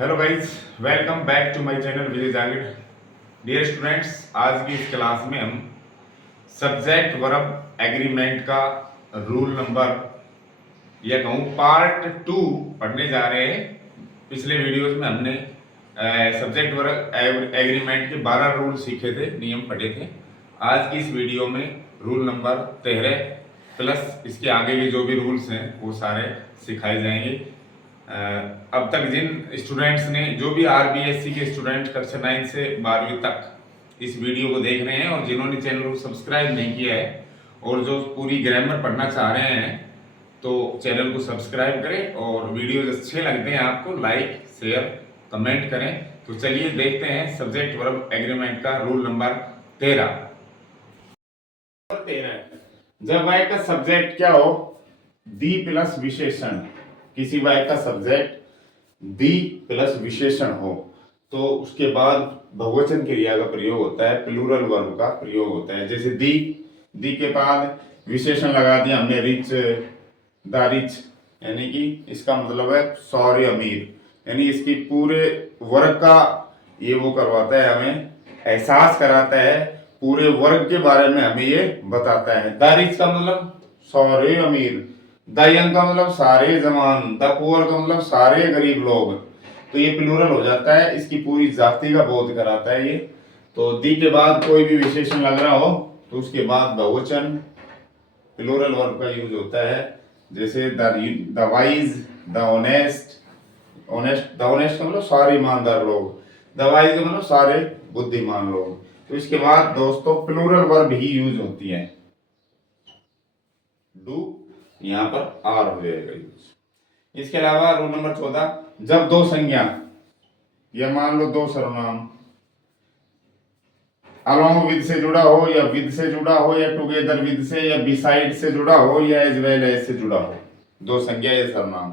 Hello guys, welcome back to my channel Vijay Jangid. Dear students, आज की इस क्लास में हम सब्जेक्ट वर्ब एग्रीमेंट का रूल नंबर या कहूँ पार्ट 2 पढ़ने जा रहे हैं। पिछले वीडियोस में हमने सब्जेक्ट वर्ब एग्रीमेंट के 12 रूल सीखे थे, नियम पढ़े थे। आज की इस वीडियो में रूल नंबर 13 प्लस इसके आगे के जो भी रूल्स हैं वो सारे सिखाए जाएंगे। अब तक जिन स्टूडेंट्स ने, जो भी आरबीएससी के स्टूडेंट कक्षा 9 से 12वीं तक इस वीडियो को देख रहे हैं और जिन्होंने चैनल को सब्सक्राइब नहीं किया है और जो पूरी ग्रामर पढ़ना चाह रहे हैं तो चैनल को सब्सक्राइब करें और वीडियोज अच्छे लगते हैं आपको लाइक शेयर कमेंट करें। तो चलिए देखते हैं सब्जेक्ट वर्ब एग्रीमेंट का रूल नंबर 13। जब वाक्य का सब्जेक्ट क्या हो, दी प्लस विशेषण, किसी वाक्य का सब्जेक्ट दी प्लस विशेषण हो तो उसके बाद बहुवचन क्रिया का प्रयोग होता है, प्लूरल वर्ब का प्रयोग होता है। जैसे दी के बाद विशेषण लगा दिया हमने, रिच, द रिच, यानी कि इसका मतलब है सौर्य, अमीर, यानी इसकी पूरे वर्ग का ये वो करवाता है, हमें एहसास कराता है, पूरे वर्ग के बारे में हमें ये बताता है। द रिच का मतलब सौर्य, अमीर। द यंग का मतलब सारे जवान। द पुअर का मतलब सारे गरीब लोग। तो ये प्लूरल हो जाता है, इसकी पूरी जाति का बोध कराता है ये। तो दी के बाद कोई भी विशेषण लग रहा हो तो उसके बाद बहुवचन प्लूरल वर्ब का यूज होता है। जैसे the wise, the honest, the honest का मतलब सारे ईमानदार लोग, द वाइज का मतलब सारे बुद्धिमान लोग। तो इसके बाद दोस्तों प्लूरल वर्ब ही यूज होती है। डू यहाँ पर आर हो जाएगा यूज। इसके अलावा रूल नंबर 14, जब दो संज्ञा या मान लो दो सर्वनाम अलोंग विद से जुड़ा हो या विद से जुड़ा हो या टुगेदर विद से या बिसाइड से जुड़ा हो या एज वेल एज से जुड़ा हो, दो संज्ञा या सर्वनाम,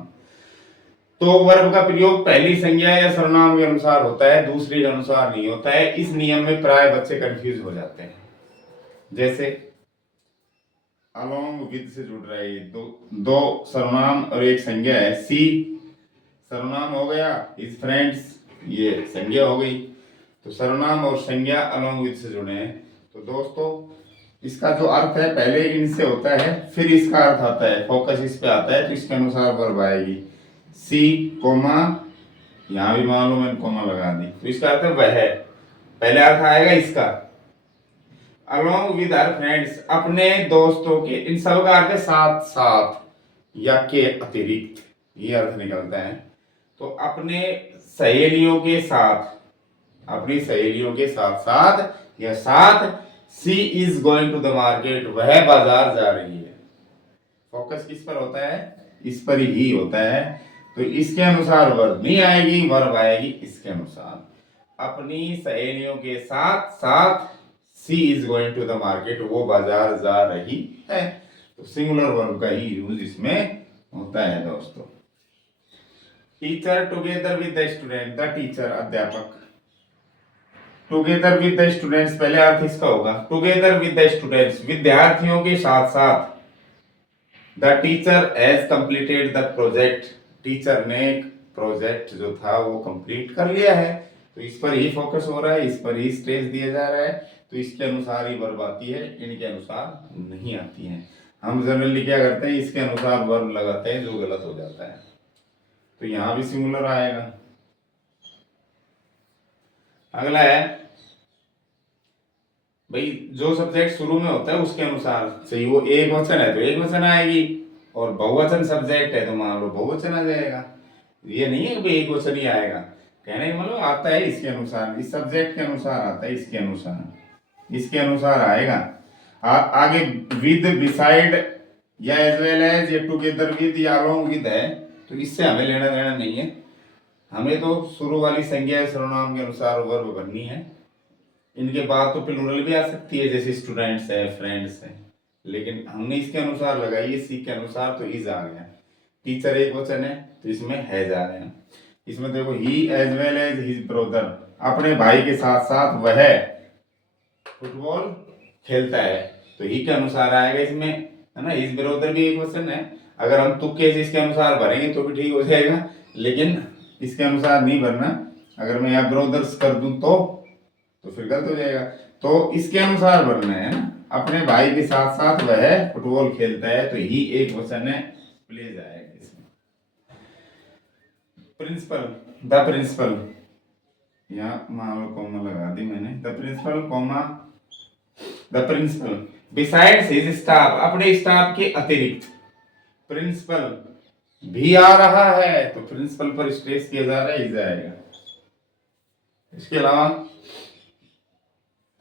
तो वर्ब का प्रयोग पहली संज्ञा या सर्वनाम के अनुसार होता है, दूसरे के अनुसार नहीं होता है। इस नियम में प्राय बच्चे कंफ्यूज हो जाते हैं। जैसे अलोंग विद से जुड़ रहा है, दो सर्वनाम और एक संज्ञा है। सी सर्वनाम हो गया, इज फ्रेंड्स ये संज्ञा हो गई। तो सर्वनाम और संज्ञा अलोंग विद से जुड़े हैं। तो दोस्तों इसका जो अर्थ है पहले इनसे होता है, फिर इसका अर्थ आता है, फोकस इस पे आता है, तो इसके अनुसार वर्ब आएगी। सी कोमा, यहां भी मान लो मैंने कोमा लगा दी, तो इसका अर्थ है वह, पहले अर्थ आएगा इसका। अलोंग विद आवर फ्रेंड्स, अपने दोस्तों के, इन सब का अर्थ है साथ साथ या के अतिरिक्त, ये अर्थ निकलता है। तो अपने सहेलियों के साथ, अपनी सहेलियों के साथ साथ या साथ, she is going to the market, वह बाजार जा रही है। फोकस किस पर होता है, इस पर ही होता है। तो इसके अनुसार वर्ब नहीं आएगी, वर्ब आएगी इसके अनुसार। अपनी सहेलियों के साथ साथ she is going to the market, वो बाजार जा रही है। तो सिंगुलर वर्ब का ही यूज इसमें होता है दोस्तों। Teacher together with the student, the teacher अध्यापक, टुगेदर विद द स्टूडेंट्स, पहले अर्थ इसका होगा, टुगेदर विद द स्टूडेंट्स, विद्यार्थियों के साथ साथ। The teacher has completed the project, teacher ने एक प्रोजेक्ट जो था वो कंप्लीट कर लिया है। तो इस पर ही फोकस हो रहा है, इस पर ही स्ट्रेस दिया जा रहा है। तो इसके अनुसार ही वर्ब आती है, इनके अनुसार नहीं आती है। हम जनरली क्या करते हैं, इसके अनुसार वर्ब लगाते हैं, जो गलत हो जाता है। तो यहां भी सिंगुलर आएगा। अगला है भाई, जो सब्जेक्ट शुरू में होता है उसके अनुसार सही, वो एक वचन है तो एक वचन आएगी, और बहुवचन सब्जेक्ट है तो मान लो बहुवचन आ जाएगा। ये नहीं है कि एक वचन ही आएगा, कहने का मतलब आता है इसके अनुसार, इस सब्जेक्ट के अनुसार आता है, इसके अनुसार, इसके अनुसार आएगा। आगे विद, बिसाइड या एज वेल एज या टुगेदर विद या अलोंग विद है, तो इससे हमें लेना देना नहीं है। हमें तो शुरू वाली संज्ञा सर्वनाम के अनुसार वर्ब बननी है। इनके बाद तो प्लूरल भी आ सकती है, जैसे स्टूडेंट्स है, फ्रेंड्स है, लेकिन हमने इसके अनुसार लगाई है, सी के अनुसार, तो इज आ गया। टीचर एक वचन है तो इसमें हैज आ गया। इसमें देखो he as well as his brother, अपने भाई के साथ साथ वह फुटबॉल खेलता है, तो ही के अनुसार आएगा इसमें, है ना। हिज ब्रदर भी एक वचन है, अगर हम तुक्के से इसके अनुसार भरेंगे तो भी ठीक हो जाएगा, लेकिन इसके अनुसार नहीं भरना। अगर मैं यहाँ ब्रदर्स कर दूं तो फिर गलत हो जाएगा। तो इसके अनुसार भरना है ना, अपने भाई के साथ साथ वह फुटबॉल खेलता है, तो ही एक वचन है, प्ले जाएगा इसमें। प्रिंसिपल, द प्रिंसिपल, यहाँ मान लो कॉमा लगा दी मैंने, the principal comma the principal besides his staff, अपने स्टाफ के अतिरिक्त प्रिंसिपल भी आ रहा है, तो प्रिंसिपल पर स्ट्रेस किया जा रहा है, इज आएगा। इसके अलावा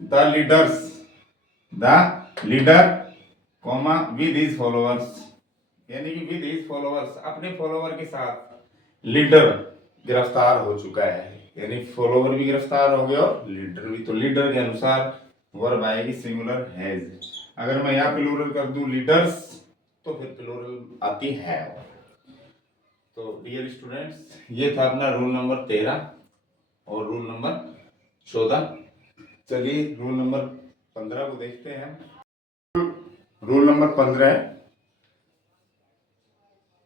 the leader comma with his followers, यानी कि विद हिज फॉलोअर्स, अपने फॉलोअर के साथ लीडर गिरफ्तार हो चुका है, यानी फॉलोअर भी गिरफ्तार हो गया और लीडर भी। तो लीडर के अनुसार वर्ब आएगी सिंगुलर हैज। अगर मैं यहाँ प्लूरल कर दूं लीडर्स, तो फिर प्लूरल आती है। तो डियर स्टूडेंट्स, ये था अपना रूल नंबर 13 और रूल नंबर 14। चलिए रूल नंबर 15 को देखते हैं। रूल नंबर 15 है,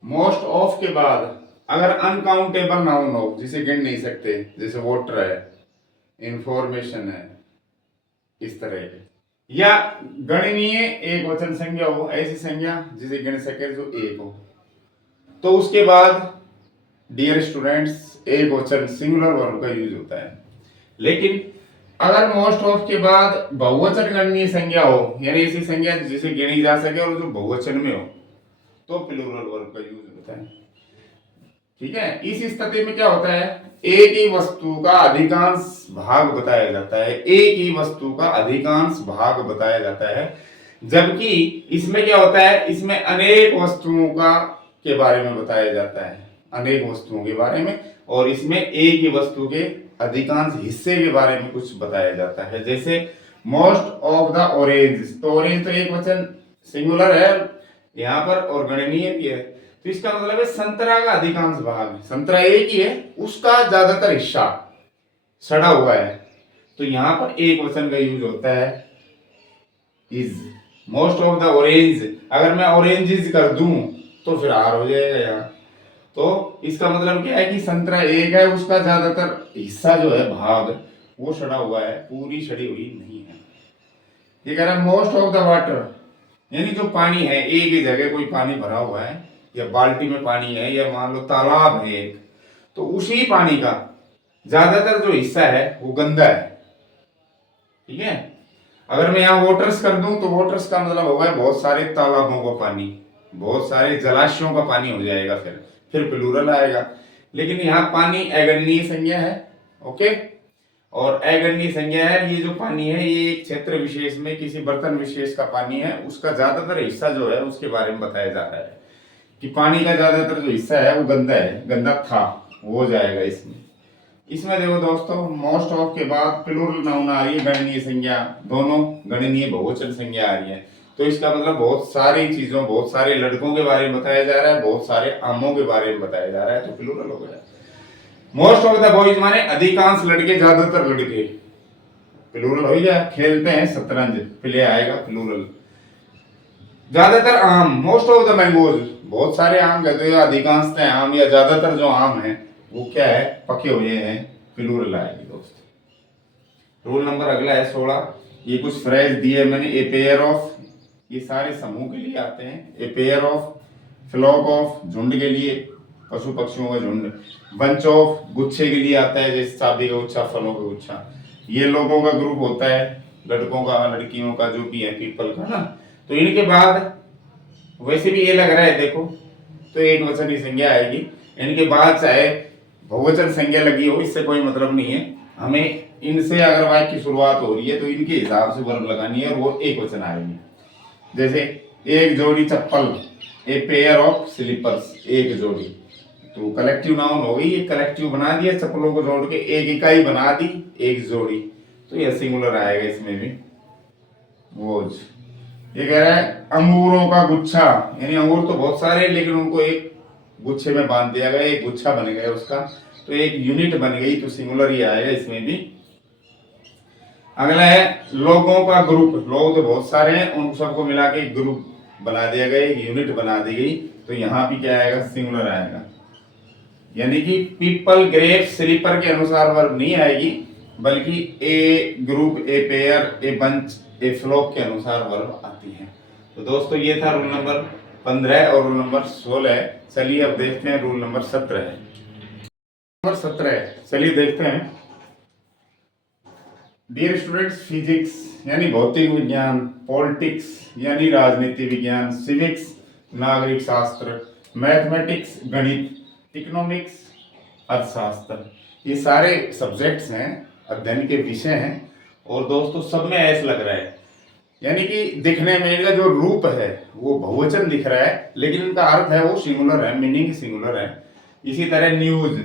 मोस्ट ऑफ के बाद अगर अनकाउंटेबल नाउन हो, जिसे गिन नहीं सकते, जैसे वोटर है, इंफॉर्मेशन है, इस तरह के, या गणनीय एक वचन संज्ञा हो, ऐसी संज्ञा जिसे गिन सके जो एक हो, तो उसके बाद डियर स्टूडेंट्स एक वचन सिंगुलर वर्ब का यूज होता है। लेकिन अगर मोस्ट ऑफ के बाद बहुवचन गणनीय संज्ञा हो, यानी ऐसी संज्ञा जिसे गिनी जा सके और जो बहुवचन में हो, तो प्लूरल वर्ब का यूज होता है। ठीक है, इस स्थिति में क्या होता है, एक ही वस्तु का अधिकांश भाग बताया जाता है, एक ही वस्तु का अधिकांश भाग बताया जाता है, जबकि इसमें क्या होता है, इसमें अनेक वस्तुओं का के बारे में बताया जाता है, अनेक वस्तुओं के बारे में, और इसमें एक ही वस्तु के अधिकांश हिस्से के बारे में कुछ बताया जाता है। जैसे मोस्ट ऑफ द ऑरेंज, तो ऑरेंज तो एक वचन सिंगुलर है यहाँ पर और गणनीय भी है, तो इसका मतलब है संतरा का अधिकांश भाग, संतरा एक ही है, उसका ज्यादातर हिस्सा सड़ा हुआ है, तो यहाँ पर एक वचन का यूज होता है is. Most of the orange, अगर मैं ऑरेंजेस कर दूं तो फिर आर हो जाएगा यहाँ, तो इसका मतलब क्या है कि संतरा एक है, उसका ज्यादातर हिस्सा जो है भाग वो सड़ा हुआ है, पूरी सड़ी हुई नहीं है। ये कह रहा है मोस्ट ऑफ द वाटर, यानी जो पानी है, एक ही जगह कोई पानी भरा हुआ है, या बाल्टी में पानी है, या मान लो तालाब है एक, तो उसी पानी का ज्यादातर जो हिस्सा है वो गंदा है। ठीक है, अगर मैं यहाँ वाटर्स कर दूं तो वाटर्स का मतलब होगा बहुत सारे तालाबों का पानी, बहुत सारे जलाशयों का पानी हो जाएगा, फिर प्लूरल आएगा। लेकिन यहाँ पानी अगणनीय संज्ञा है, ओके, और अगणनीय संज्ञा है। ये जो पानी है ये एक क्षेत्र विशेष में किसी बर्तन विशेष का पानी है, उसका ज्यादातर हिस्सा जो है उसके बारे में बताया जा रहा है कि पानी का ज्यादातर जो हिस्सा है वो गंदा है, गंदा था, वो जाएगा इसमें। इसमें देखो दोस्तों, मोस्ट ऑफ के बाद प्लूरल नाउन आ रही है, गणनीय संज्ञा, दोनों गणनीय बहुवचन संज्ञा आ रही है, तो इसका मतलब बहुत सारी चीजों, बहुत सारे लड़कों के बारे में बताया जा रहा है, बहुत सारे आमों के बारे में बताया जा रहा है, तो प्लूरल हो गया। मोस्ट ऑफ द बॉयज माने अधिकांश लड़के, ज्यादातर लड़के, प्लूरल हो गया। खेलते हैं शतरंज, प्ले आएगा प्लूरल। ज्यादातर आम, मोस्ट ऑफ द मैंगोज, बहुत सारे आम कहते हैं, अधिकांश आम या ज्यादातर जो आम है वो क्या है, पके हुए हैं, प्लूरल आएगी दोस्त। रूल नंबर अगला है 16। ये कुछ फ्रेज दिए मैंने, ए पेयर ऑफ, ये सारे समूह के लिए आते हैं, a pair of, flock of, झुंड के लिए, पशु पक्षियों का झुंड, बंच ऑफ, गुच्छे के लिए आता है, जैसे चाबी का गुच्छा, फलों का गुच्छा, ये लोगों का ग्रुप होता है, लड़कों का, लड़कियों का, जो भी है, पीपल का ना। तो इनके बाद वैसे भी ये लग रहा है देखो, तो एक वचन की संज्ञा आएगी, इनके बाद चाहे बहुवचन संज्ञा लगी हो, इससे कोई मतलब नहीं है हमें। इनसे अगर वाक्य की शुरुआत हो रही है तो इनके हिसाब से वर्ब लगानी है और वो एक वचन आएगी। जैसे एक जोड़ी चप्पल, ए पेयर ऑफ स्लीपर्स, एक जोड़ी, तो कलेक्टिव नाउन हो गई, ये कलेक्टिव बना दिया, चप्पलों को जोड़ के एक इकाई बना दी, एक जोड़ी, तो यह सिंगुलर आएगा इसमें भी। वोज, ये कह रहा है अंगूरों का गुच्छा, यानी अंगूर तो बहुत सारे लेकिन उनको एक गुच्छे में बांध दिया गया, एक गुच्छा बन गया उसका, तो एक यूनिट बन गई, तो सिंगुलर ही आएगा इसमें भी। अगला है लोगों का ग्रुप, लोग तो बहुत सारे हैं, उन सबको मिला के एक ग्रुप बना दिया गया, एक यूनिट बना दी गई, तो यहाँ भी क्या आएगा, सिंगुलर आएगा। यानी कि पीपल, ग्रेप, स्लीपर के अनुसार वर्ब नहीं आएगी, बल्कि a group, a pair, a bunch, a flock के अनुसार वर्ब आती है। तो दोस्तों ये था रूल नंबर 15 और रूल नंबर 16। चलिए अब देखते हैं रूल नंबर 17 है। नंबर 17, चलिए देखते हैं। डियर स्टूडेंट्स, फिजिक्स यानी भौतिक विज्ञान, पॉलिटिक्स यानी राजनीति विज्ञान, सिविक्स नागरिक शास्त्र, मैथमेटिक्स गणित, इकोनॉमिक्स अर्थशास्त्र, ये सारे सब्जेक्ट्स हैं, अध्ययन के विषय हैं। और दोस्तों सब में ऐसा लग रहा है, यानी कि दिखने में इनका जो रूप है वो बहुवचन दिख रहा है, लेकिन इनका अर्थ है वो सिंगुलर है, मीनिंग सिंगुलर है। इसी तरह न्यूज,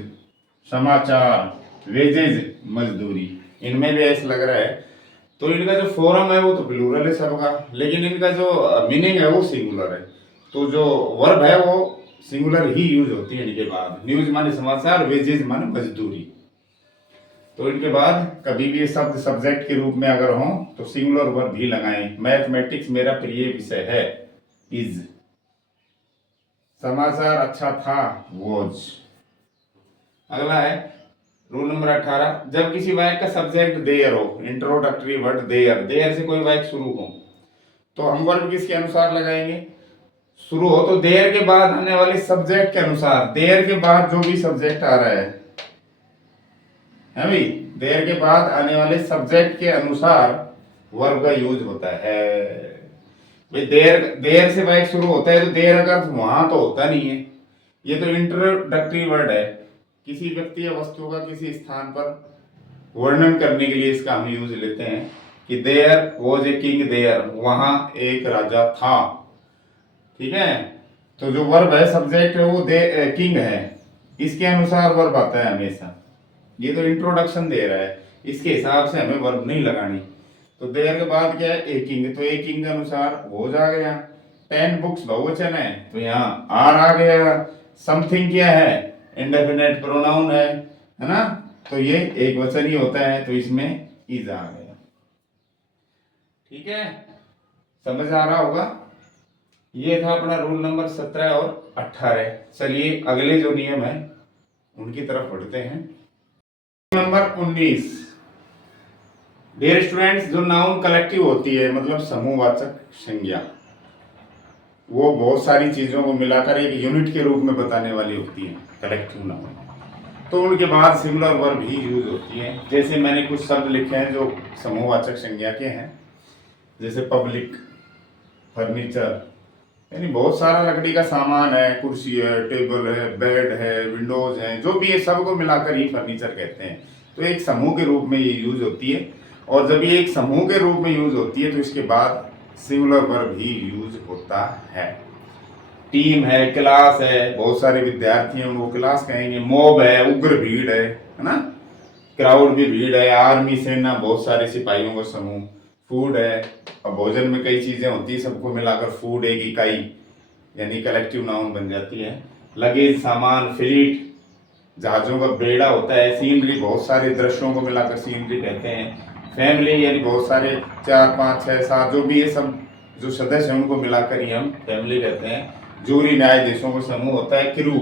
समाचार, वेजेज मजदूरी, इनमें भी ऐसा लग रहा है। तो इनका जो फॉर्म है वो तो प्लूरल है सबका, लेकिन इनका जो मीनिंग है वो सिंगुलर है। तो जो वर्ब है वो सिंगुलर ही यूज होती है इनके बाद। न्यूज माने समाचार, वेजेज माने मजदूरी। तो इनके बाद कभी भी ये शब्द सब्जेक्ट के रूप में अगर हो तो सिंगुलर वर्ब भी लगाएं। मैथमेटिक्स मेरा प्रिय विषय है, इज। समाचार अच्छा था, वॉज। अगला है रूल नंबर 18, जब किसी वाक्य का सब्जेक्ट देयर हो, इंट्रोडक्टरी वर्ड देयर, देयर से कोई वाक्य शुरू हो, तो हम वर्ब किसके अनुसार लगाएंगे? शुरू हो तो देयर के बाद आने वाले सब्जेक्ट के अनुसार। देयर के बाद जो भी सब्जेक्ट आ रहा है भाई, देयर के बाद आने वाले सब्जेक्ट के अनुसार वर्ब का यूज होता है। भाई देयर से वाक्य शुरू होता है तो देयर का वहां तो होता नहीं है, ये तो इंट्रोडक्टरी वर्ड है। किसी व्यक्ति या वस्तु का किसी स्थान पर वर्णन करने के लिए इसका हम यूज लेते हैं कि there was a king there, वहां एक राजा था। ठीक है, तो जो वर्ब है सब्जेक्ट है वो किंग है, इसके अनुसार वर्ब आता है हमेशा। ये तो इंट्रोडक्शन दे रहा है, इसके हिसाब से हमें वर्ब नहीं लगानी। तो देयर के बाद क्या है? ए किंग, तो ए किंग के अनुसार वॉज आ गया। 10 बुक्स बहुवचन है तो यहाँ आर आ गया। समथिंग क्या है? इंडेफिनेट प्रोनाउन है ना, तो ये एक वचन ही होता है, तो इसमें इज आ गया। ठीक है, समझ आ रहा होगा। ये था अपना रूल नंबर 17 और 18। चलिए अगले जो नियम है उनकी तरफ बढ़ते हैं। नंबर 19, डियर स्टूडेंट्स, जो नाउन कलेक्टिव होती है मतलब समूहवाचक संज्ञा, वो बहुत सारी चीजों को मिलाकर एक यूनिट के रूप में बताने वाली होती है, कलेक्टिव नाउन। तो उनके बाद सिंगुलर वर्ब भी यूज होती है। जैसे मैंने कुछ शब्द लिखे हैं जो समूहवाचक संज्ञा के हैं, जैसे पब्लिक, फर्नीचर, यानी बहुत सारा लकड़ी का सामान है, कुर्सी है, टेबल है, बेड है, विंडोज है, जो भी है सबको मिलाकर ही फर्नीचर कहते हैं। तो एक समूह के रूप में ये यूज होती है, और जब ये एक समूह के रूप में यूज होती है तो इसके बाद सिंगुलर वर्ब ही यूज होता है। टीम है, क्लास है, बहुत सारे विद्यार्थी हैं उनको क्लास कहेंगे। मॉब है, उग्र भीड़ है ना, क्राउड भी भीड़ है। आर्मी, सेना, बहुत सारे सिपाहियों का समूह। फूड है, अब भोजन में कई चीजें होती है, सबको मिलाकर फूड एक इकाई यानी कलेक्टिव नाउन बन जाती है। लगेज, सामान, फ्लीट, जहाजों का बेड़ा होता है। सीनरी, बहुत सारे दृश्यों को मिलाकर सीनरी कहते हैं। फैमिली यानी बहुत सारे 4, 5, 6, 7 जो भी ये सब जो सदस्य हैं उनको मिलाकर ही हम फैमिली कहते हैं। जूरी, न्यायाधीशों का समूह होता है। क्रू,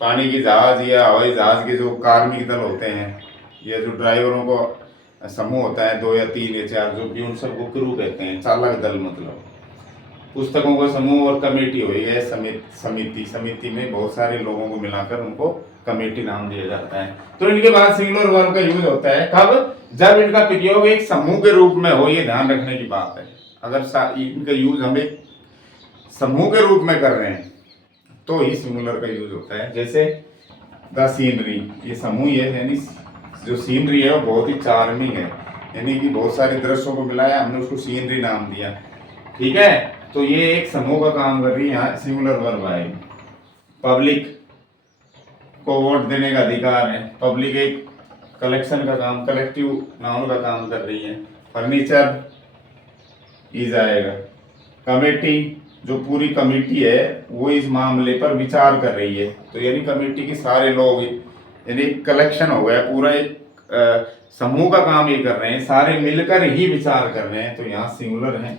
पानी की जहाज या हवाई जहाज के जो कार्मिक दल होते हैं, या जो ड्राइवरों को समूह होता है 2 या 3 या 4 जो भी, उन सबको क्रू कहते हैं, चालक दल मतलब। पुस्तकों का समूह और कमेटी हुई है समिति, समिति में बहुत सारे लोगों को मिलाकर उनको कमेटी नाम दिया जाता है। तो इनके बाद सिंगुलर वर्ब का यूज होता है कब? जब इनका प्रयोग एक समूह के रूप में हो, ये ध्यान रखने की बात है। अगर इनका यूज हम एक समूह के रूप में कर रहे हैं तो ही सिंगुलर का यूज होता है। जैसे द सीनरी, ये समूह है, यानी जो सीनरी है वो बहुत ही चार्मिंग है, यानी कि बहुत सारे दृश्यों को मिलाया, हमने उसको सीनरी नाम दिया। ठीक है, तो ये एक समूह का काम कर रही है, यहाँ सिंगुलर वर्ब आएगी। पब्लिक को वोट देने का अधिकार है, पब्लिक एक कलेक्शन का काम, कलेक्टिव नाउन का काम कर रही है। फर्नीचर इज आएगा। कमेटी, जो पूरी कमेटी है वो इस मामले पर विचार कर रही है, तो यानी कमेटी के सारे लोग, यानी कलेक्शन हो गया, पूरा एक समूह का काम ये कर रहे हैं, सारे मिलकर ही विचार कर रहे हैं, तो यहाँ सिंगुलर है।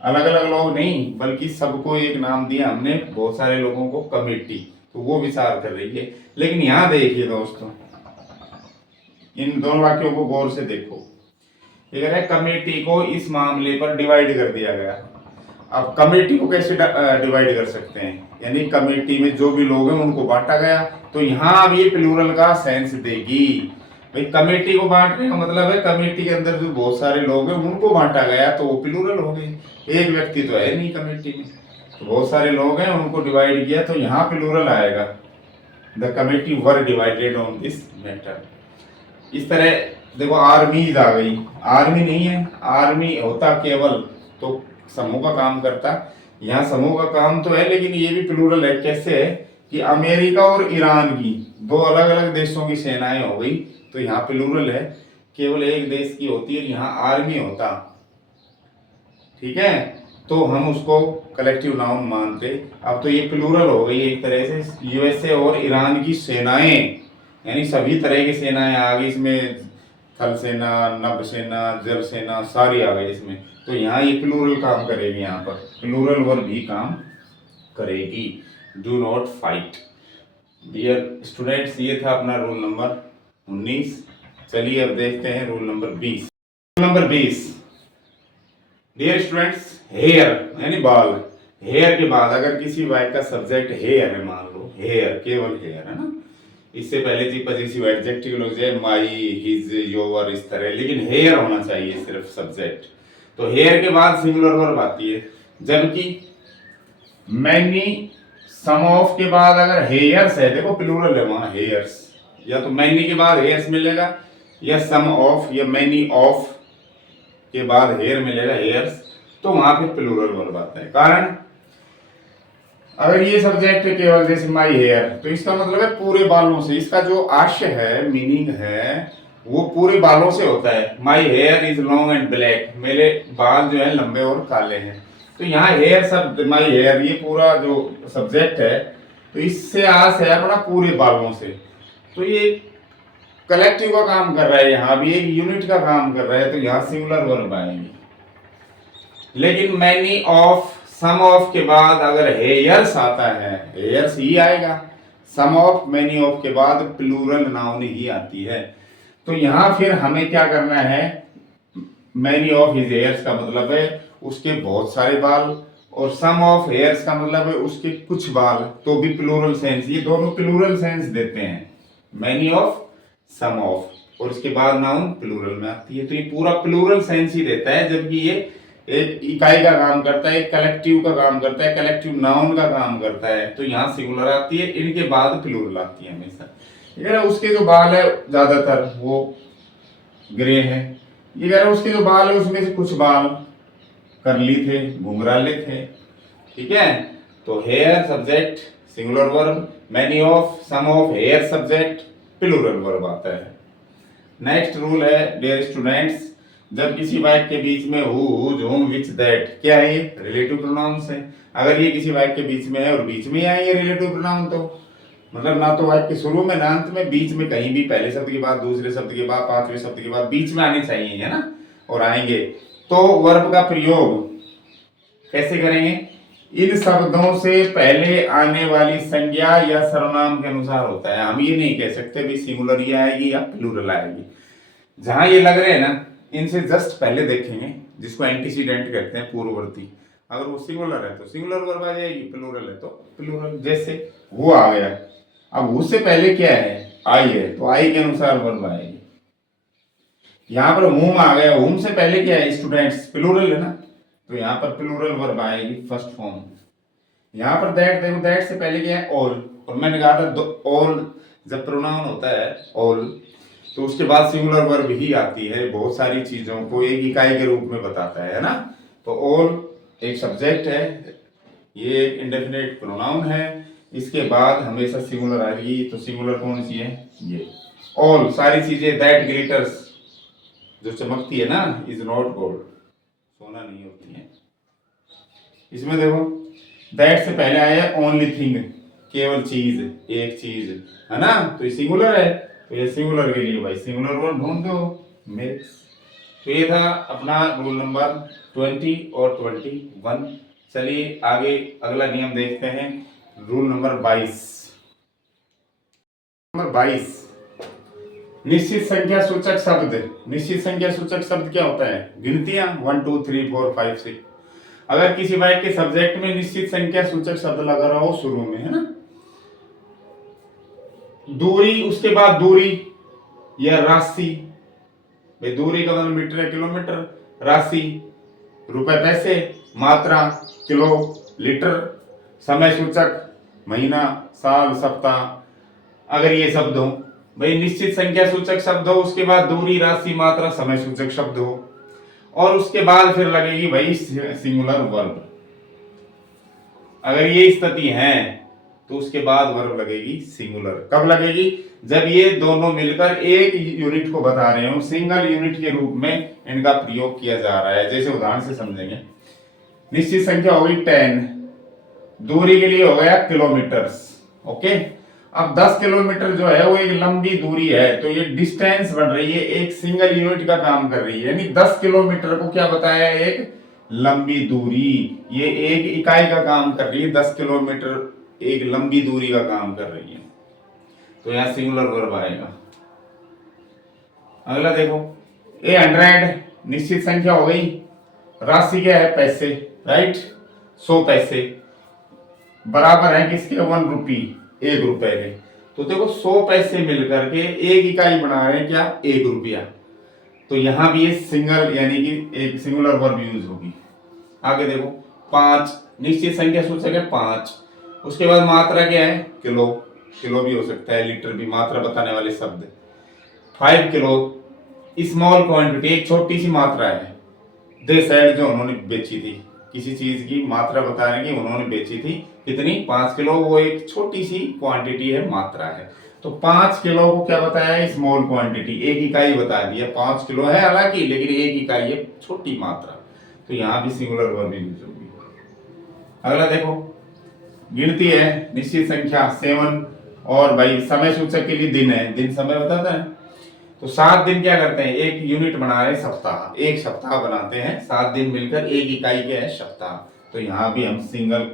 अलग अलग लोग नहीं, बल्कि सबको एक नाम दिया हमने, बहुत सारे लोगों को कमेटी, तो वो विचार कर रही है। लेकिन यहाँ देखिए दोस्तों, इन दोनों वाक्यों को गौर से देखो। ये कह रहा है कमेटी को इस मामले पर डिवाइड कर दिया गया। अब कमेटी को कैसे डिवाइड कर सकते हैं, यानी कमेटी में जो भी लोग हैं उनको बांटा गया, तो यहाँ अब ये प्लूरल का सेंस देगी। भाई कमेटी को बांटने का मतलब है कमेटी के अंदर जो बहुत सारे लोग हैं उनको बांटा गया, तो वो प्लूरल हो गए। एक व्यक्ति तो है नहीं कमेटी में, तो बहुत सारे लोग हैं उनको डिवाइड किया, तो यहाँ प्लूरल आएगा। The committee were divided on this matter. इस तरह देखो आर्मीज आ गई, आर्मी नहीं है, आर्मी होता केवल तो समूह का काम करता, यहाँ समूह का काम तो है लेकिन ये भी प्लूरल है। कैसे है कि अमेरिका और ईरान की दो अलग अलग देशों की सेनाएं हो गई, तो यहाँ प्लूरल है, केवल एक देश की होती है, यहाँ आर्मी होता। ठीक है, तो हम उसको कलेक्टिव नाउन मानते। अब तो ये प्लूरल हो गई एक तरह से, यूएसए और ईरान की सेनाएं, यानी सभी तरह की सेनाएं आ गई इसमें, थल सेना, नभ सेना, जल सेना सारी आ गई इसमें। तो यहाँ ये प्लूरल काम करेगी, यहाँ पर प्लूरल वर्ब भी काम करेगी। Do not fight. Dear students, ये था अपना रूल नंबर 19। चलिए अब देखते हैं rule number 20। Rule number 20, dear students, hair यानी बाल। हेयर के बाद अगर किसी वाक्य का सब्जेक्ट हेयर है, मान लो हेयर, केवल हेयर है ना, इससे पहले थी पजेसिव एडजेक्टिव लोग जैसे माई, हिज, योर, इस तरह, लेकिन हेयर होना चाहिए सिर्फ सब्जेक्ट। तो हेयर के बाद सिंगुलर वर्ब आती है, जबकि मैनी, सम ऑफ के बाद अगर हेयर्स है, देखो प्लूरल है वहां हेयर्स, या तो मैनी के बाद हेयर्स मिलेगा, या सम ऑफ या मैनी ऑफ के बाद हेयर मिलेगा, हेयर्स, तो वहां फिर प्लूरल वर्ब आता है। कारण अगर ये सब्जेक्ट है केवल जैसे माई हेयर, तो इसका मतलब है पूरे बालों से, इसका जो आशय है, मीनिंग है, वो पूरे बालों से होता है। My here is long and black, मेरे बाल जो है लंबे और काले हैं। तो यहाँ हेयर शब्द, माई हेयर, ये पूरा जो सब्जेक्ट है, तो इससे आस है अपना पूरे बालों से, तो ये कलेक्टिव का काम कर रहा है, यहाँ भी एक यूनिट का काम कर रहा है, तो यहाँ सिंगुलर वर्ब आएंगे। लेकिन मैनी ऑफ, सम ऑफ के बाद अगर हेयर्स आता है, हेयर्स ही आएगा, सम ऑफ, मैनी ऑफ के बाद प्लूरल नाउन ही आती है। तो यहां फिर हमें क्या करना है, मैनी ऑफ हिज हेयर्स का मतलब है उसके बहुत सारे बाल, और सम ऑफ हेयर्स का मतलब है उसके कुछ बाल, तो भी प्लूरल सेंस, ये दोनों प्लूरल सेंस देते हैं, मैनी ऑफ, सम ऑफ, और इसके बाद नाउन प्लूरल में आती है, तो ये पूरा प्लूरल सेंस ही देता है, जबकि ये एक इकाई का काम करता है, एक कलेक्टिव का काम करता है, कलेक्टिव नाउन का काम करता है। तो यहाँ सिंगुलर आती है, इनके बाद प्लूरल आती है हमेशा। ये कह रहा उसके जो बाल है ज्यादातर वो ग्रे है, ये कह रहा उसके जो बाल है उसमें से कुछ बाल करली थे, घुंघराले थे। ठीक है, तो hair subject singular verb, many of, some of, hair subject, plural verb आता है। नेक्स्ट रूल है डियर स्टूडेंट्स, जब किसी वाक्य के बीच में हु, हुज, हुम, विच, दैट, क्या है ये रिलेटिव प्रोनाउंस है। अगर ये किसी वाक्य के बीच में है और बीच में आएंगे रिलेटिव प्रोनाउन, तो मतलब ना तो वाक्य के शुरू में, ना अंत में, बीच में कहीं भी, पहले शब्द के बाद, दूसरे शब्द के बाद, पांचवें शब्द के बाद बीच में आने चाहिए, है ना, और आएंगे। तो वर्ब का प्रयोग कैसे करेंगे, इन शब्दों से पहले आने वाली संज्ञा या सर्वनाम के अनुसार होता है। हम ये नहीं कह सकते भी सिंगुलर ही आएगी या प्लूरल आएगी। जहां ये लग रहे हैं ना, इनसे जस्ट पहले देखेंगे, जिसको एंटीसीडेंट कहते हैं, पूर्ववर्ती। अगर वो सिंगुलर है तो सिंगुलर वर्ब आ जाएगी, प्लूरल है तो प्लूरल। जैसे वो आ गया, अब उससे पहले क्या है, आई है, तो आई के अनुसार वर्ब आएगी। यहाँ पर हुम आ गया, हुम से पहले क्या है स्टूडेंट्स, प्लूरल है ना, तो यहाँ पर प्लूरल वर्ब आएगी फर्स्ट फॉर्म। यहाँ पर दैट, देखो दैट से पहले क्या है, ऑल, और मैंने कहा था ऑल जब प्रोनाउन होता है ऑल, तो उसके बाद सिंगुलर वर्ब ही आती है, बहुत सारी चीजों को एक इकाई के रूप में बताता है ना। तो ऑल एक सब्जेक्ट है, ये एक इंडेफिनिट प्रोनाउन है, इसके बाद हमेशा सिंगुलर आएगी, तो सिंगुलर कौन सी है, ये ऑल, सारी चीजें। दैट ग्लिटर्स, जो चमकती है ना, इज नॉट गोल्ड, सोना नहीं होती है। इसमें देखो दैट से पहले आया ओनली थिंग, केवल चीज, एक चीज, है ना, तो ये सिंगुलर है, तो ये सिंगुलर के लिए भाई सिंगुलर वर्ब ढूंढ दो, मिक्स। तो ये था अपना रूल नंबर 20 और 21। चलिए आगे अगला नियम देखते हैं, रूल नंबर 22। नंबर 22, निश्चित संख्या सूचक शब्द। निश्चित संख्या सूचक शब्द क्या होता है? गिनतियां 1 2 3 4 5 6। अगर किसी वाक्य के सब्जेक्ट में निश्चित संख्या सूचक शब्द लगा रहा हो शुरू में, है ना, दूरी, उसके बाद दूरी या राशि, भाई दूरी का मतलब मीटर या किलोमीटर, राशि रुपए पैसे, मात्रा किलो लीटर, समय सूचक महीना साल सप्ताह, अगर ये शब्द हो, भाई निश्चित संख्या सूचक शब्द हो, उसके बाद दूरी राशि मात्रा समय सूचक शब्द हो, और उसके बाद फिर लगेगी भाई सिंगुलर वर्ब। अगर ये स्थिति है तो उसके बाद वर्ब लगेगी सिंगुलर। कब लगेगी? जब ये दोनों मिलकर एक यूनिट को बता रहे हो, सिंगल यूनिट के रूप में इनका प्रयोग किया जा रहा है। जैसे उदाहरण से समझेंगे, निश्चित संख्या हो गई 10, दूरी के लिए हो गया किलोमीटर्स, ओके। अब 10 किलोमीटर जो है वो एक लंबी दूरी है, तो ये डिस्टेंस बन रही है, एक सिंगल यूनिट का काम कर रही है, यानी 10 किलोमीटर को क्या बताया है? एक लंबी दूरी, ये एक इकाई का काम कर रही है, 10 किलोमीटर एक लंबी दूरी का काम कर रही है, तो यहां सिंगुलर वर्ब आएगा। अगला देखो, 100 निश्चित संख्या हो गई, राशि क्या है? पैसे, राइट, 100 पैसे बराबर है किसके? 1 रुपी, 1 रुपए के। तो देखो 100 पैसे मिलकर के एक इकाई बना रहे हैं, क्या? 1 रुपया। तो यहां भी ये सिंगल यानी कि एक सिंगुलर वर्ब यूज होगी। आगे देखो, 5 निश्चित संख्या सूचक है 5, उसके बाद मात्रा क्या है? किलो, किलो भी हो सकता है, लीटर भी, मात्रा बताने वाले शब्द। 5 किलो, स्मॉल क्वांटिटी, एक छोटी सी मात्रा है। दे सेड, जो उन्होंने बेची थी, किसी चीज की मात्रा बताने की उन्होंने बेची थी, कितनी? 5 किलो, वो एक छोटी सी क्वांटिटी है, मात्रा है। तो 5 किलो को क्या बताया है? स्मॉल क्वांटिटी, एक इकाई बता दिया। 5 किलो है हालांकि, लेकिन एक इकाई है, छोटी मात्रा, तो यहां भी सिंगुलर वर्ब यूज होगी। अगला देखो, गिनती है, निश्चित संख्या 7, और भाई समय सूचक के लिए दिन है, दिन समय बताता है। तो 7 दिन क्या करते हैं? एक यूनिट बना रहे हैं, सप्ताह, एक सप्ताह बनाते हैं, 7 दिन मिलकर एक इकाई क्या है? सप्ताह। तो यहां भी हम सिंगल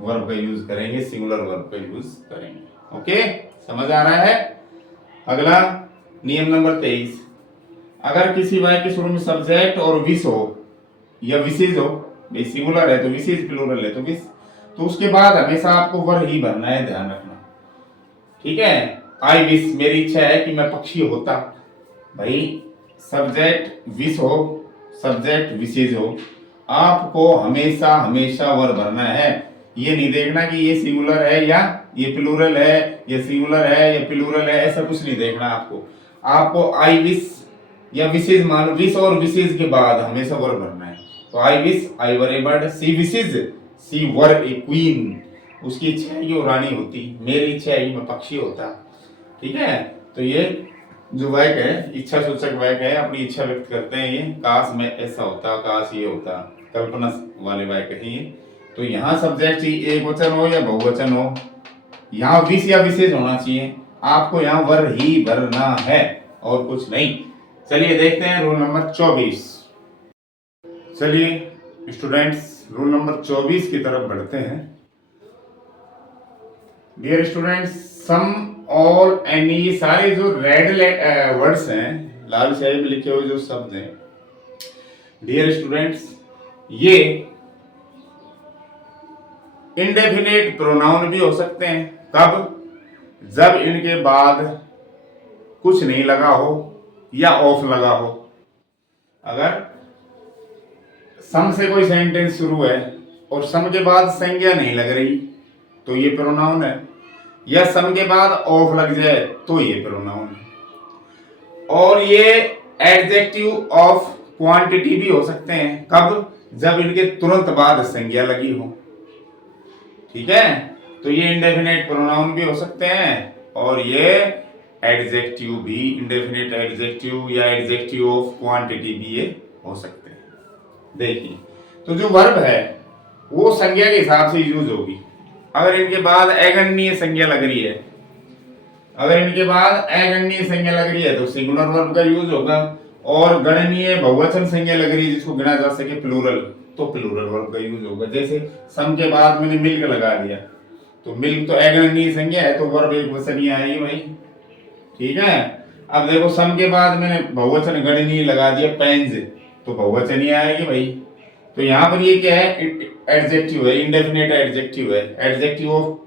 वर्ब का यूज करेंगे, सिंगुलर वर्ब का यूज करेंगे। ओके, समझ आ रहा है? अगला नियम नंबर 23, अगर किसी वाक्य के शुरू में सब्जेक्ट और विश हो या विशेष हो, सिंगुलर है तो विशेष, प्लूरल है तो विश, तो उसके बाद हमेशा आपको वर्ब ही भरना है, ध्यान रखना, ठीक है। आई विश, मेरी इच्छा है कि मैं पक्षी होता, भाई सब्जेक्ट विश हो, सब्जेक्ट विशेष हो, आपको हमेशा हमेशा वर्ब भरना है। ये नहीं देखना कि ये सिंगुलर है या ये प्लूरल है, ये सिंगुलर है या प्लूरल है, ऐसा कुछ नहीं देखना आपको। आपको आई विश या विशेष मान लो, विश और विशेष के बाद हमेशा वर्ब भरना है। तो I wish, I were a bird, she wishes, she were a queen, उसकी इच्छा है कि वो रानी होती, मेरी इच्छा है कि मैं पक्षी होता, ठीक है। तो ये जो वाक्य है, इच्छा सूचक वाक्य है, अपनी इच्छा व्यक्त करते हैं, ये काश मैं ऐसा होता, काश ये होता, कल्पना वाले वाक्य है ये। तो यहाँ सब्जेक्ट चाहिए एक वचन हो या बहुवचन हो, यहाँ विश या विशेष होना चाहिए, आपको यहाँ वर ही भरना है और कुछ नहीं। चलिए देखते हैं रूल नंबर 24। चलिए स्टूडेंट्स, रूल नंबर 24 की तरफ बढ़ते हैं। डियर स्टूडेंट्स, सम, ऑल, एनी, सारे जो रेड वर्ड्स हैं, लाल स्याही में लिखे हुए जो शब्द हैं, डियर स्टूडेंट्स, ये इंडेफिनेट प्रोनाउन भी हो सकते हैं। कब? जब इनके बाद कुछ नहीं लगा हो या ऑफ लगा हो। अगर सम से कोई सेंटेंस शुरू है और सम के बाद संज्ञा नहीं लग रही तो ये प्रोनाउन है, या सम के बाद ऑफ लग जाए तो ये प्रोनाउन है। और ये एडजेक्टिव ऑफ क्वांटिटी भी हो सकते हैं। कब? जब इनके तुरंत बाद संज्ञा लगी हो, ठीक है। तो ये इंडेफिनेट प्रोनाउन भी हो सकते हैं और ये एडजेक्टिव भी, इंडेफिनेट एडजेक्टिव या एडजेक्टिव ऑफ क्वांटिटी भी ये हो सकते हैं। देखिए, तो जो वर्ब है वो संज्ञा के हिसाब से यूज होगी। अगर इनके बाद अगणनीय संज्ञा लग रही है, अगर इनके बाद अगणनीय संज्ञा लग रही है तो सिंगुलर वर्ब का यूज होगा, और गणनीय बहुवचन संज्ञा लग रही है जिसको गिना जा सके प्लूरल, तो प्लूरल वर्ब का यूज होगा। जैसे सम के बाद मैंने मिल्क लगा दिया, तो मिल्क तो अगणनीय संज्ञा है तो वर्ब एक वचन ही आएगी भाई, ठीक है। अब देखो सम के बाद मैंने बहुवचन गणनीय लगा दिया पेन्स, तो बहुवचन ही आएगी भाई। तो यहाँ पर ये क्या है, एडजेक्टिव है, इंडेफिनेट एडजेक्टिव है। एडजेक्टिव ऑफ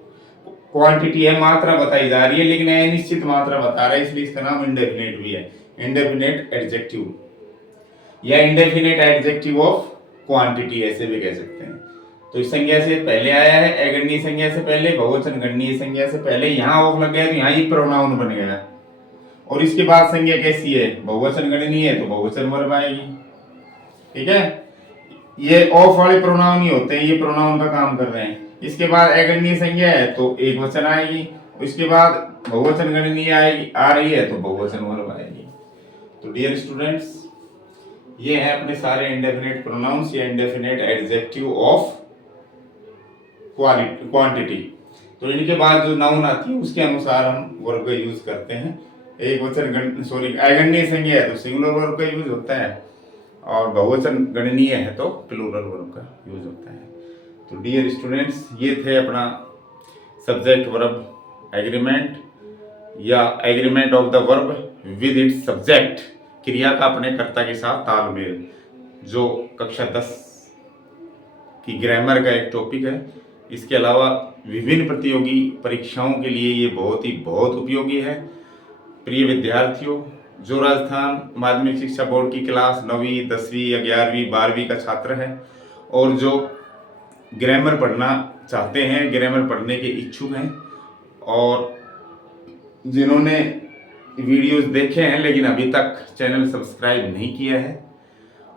क्वांटिटी है, मात्रा बताई जा रही है, लेकिन अनिश्चित मात्रा बता रहा है, इसलिए इसका नाम इंडेफिनेट भी है। इंडेफिनेट एडजेक्टिव या इंडेफिनेट एडजेक्टिव ऑफ क्वांटिटी ऐसे भी कह सकते हैं। तो इस संज्ञा से पहले आया है, अगणनीय संज्ञा से पहले, बहुवचन गणनीय संज्ञा से पहले, यहाँ ऑफ लग गया तो यहाँ ये प्रोनाउन बन गया। और इसके बाद संज्ञा कैसी है, बहुवचन गणनीय है तो बहुवचन वर्ब आएगी। ठीक है, ये ऑफ वाले प्रोनाउन ही होते हैं, ये प्रोनाउन का काम कर रहे हैं। इसके बाद अगणनीय संज्ञा है तो एक वचन आएगी, इसके बाद बहुवचन गणनीय आएगी, आ रही है तो बहुवचन वर्ब आएगी। तो डियर स्टूडेंट्स, ये है अपने सारे इंडेफिनेट प्रोनाउंस या इंडेफिनेट एडजेक्टिव ऑफ क्वांटिटी। तो इनके बाद जो नाउन आती है उसके अनुसार हम वर्ब का यूज करते हैं। एक वचन अगणनीय संज्ञा है तो सिंगुलर वर्ब का यूज होता है, और बहुवचन गणनीय है तो प्लूरल वर्ब का यूज होता है। तो डियर स्टूडेंट्स, ये थे अपना सब्जेक्ट वर्ब एग्रीमेंट या agreement of the verb with its subject, क्रिया का अपने कर्ता के साथ तालमेल, जो कक्षा 10 की ग्रामर का एक टॉपिक है। इसके अलावा विभिन्न प्रतियोगी परीक्षाओं के लिए ये बहुत उपयोगी है। प्रिय विद्यार्थियों, जो राजस्थान माध्यमिक शिक्षा बोर्ड की क्लास 9वीं 10वीं या 11वीं 12वीं का छात्र है और जो ग्रामर पढ़ना चाहते हैं, ग्रामर पढ़ने के इच्छुक हैं, और जिन्होंने वीडियोस देखे हैं लेकिन अभी तक चैनल सब्सक्राइब नहीं किया है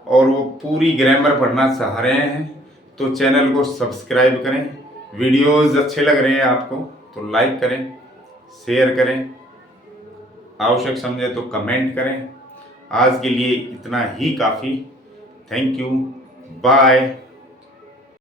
और वो पूरी ग्रामर पढ़ना चाह रहे हैं, तो चैनल को सब्सक्राइब करें। वीडियोस अच्छे लग रहे हैं आपको तो लाइक करें, शेयर करें, आवश्यक समझे तो कमेंट करें। आज के लिए इतना ही काफ़ी। Thank you, bye.